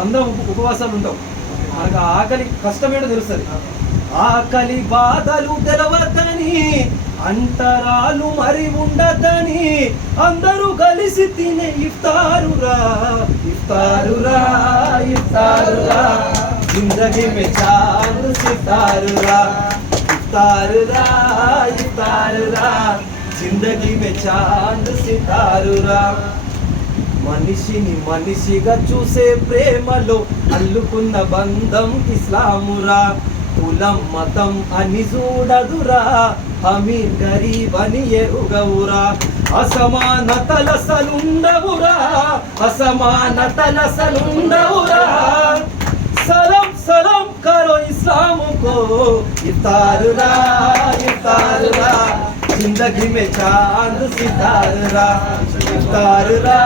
అందరం ఉపవాసాలు ఉంటాం. మనకు ఆకలి కష్టమేటో తెలుస్తుంది. ఆకలి బాధలు తెలవదని అంతరాలు మరి ఉండదని అందరూ కలిసి తినే ఇఫ్తారురా ఇఫ్తారురా ఇఫ్తారురా. జిందగీ మే చాంద్ సితారురా ఇఫ్తారురా ఇఫ్తారురా. జిందగీ మే చాంద్ సితారురా మనిషిని మనిషిగా చూసే ప్రేమలో అల్లుకున్న బంధం ఇస్లామురా. కులం మతం అని చూడదురా. అమీర్ గరీబ్ అని ఎరుగవురా. అసమానతలసలుండవురా. అసమానతలసలుండవురా. సలం సలం కరో ఇస్లాముకో. ఇతారురా ఇతారురా ज़िंदगी में चाँद सितारा सितारा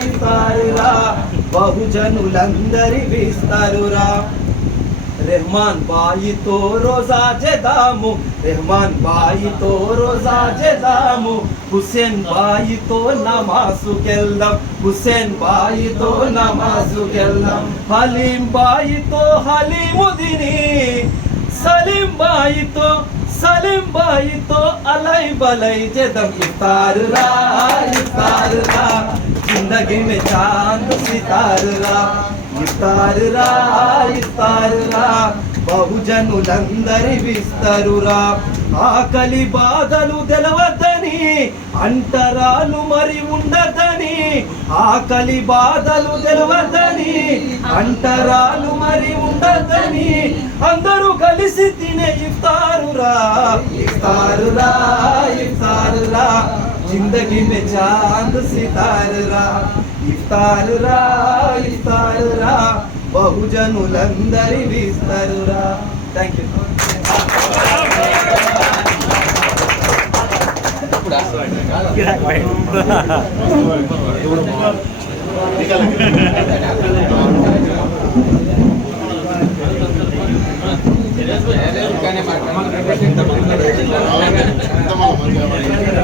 सितारा। बहुजन रहमान बाई तो रोजा जे दामो रहमान बाई तो रोजा जे दामो हुसैन बाई तो नमाजु केल्लम हुसैन बाई तो नमाजु केल्लम हलीम बाई तो हलीमुद्दीनी, सलीम बाई तो సలీం బాయితో అలై బలై చేద్దాం ఇస్తారురా ఇస్తారురా. జిందగీ మే చాంద్ సితారురా ఇస్తారురా ఇస్తారురా. బహుజనులందరి విస్తరురా. ఆకలి బాధలు తెలవద్దని అంటరాలు మరి ఉండదని. ఆకలి బాధలు తెలవద్దని అంటరాలు మరి ఉండదని. అందరూ కలిసి తినే ఇఫ్తారురా ఇఫ్తారురా ఇఫ్తారురా జిందగీ మే చాంద్ సితారురా ఇఫ్తారురా ఇఫ్తారురా బహుజనులందరి విస్తరురా థ్యాంక్ యూ ఎంత మళ్ళీ మంచిగా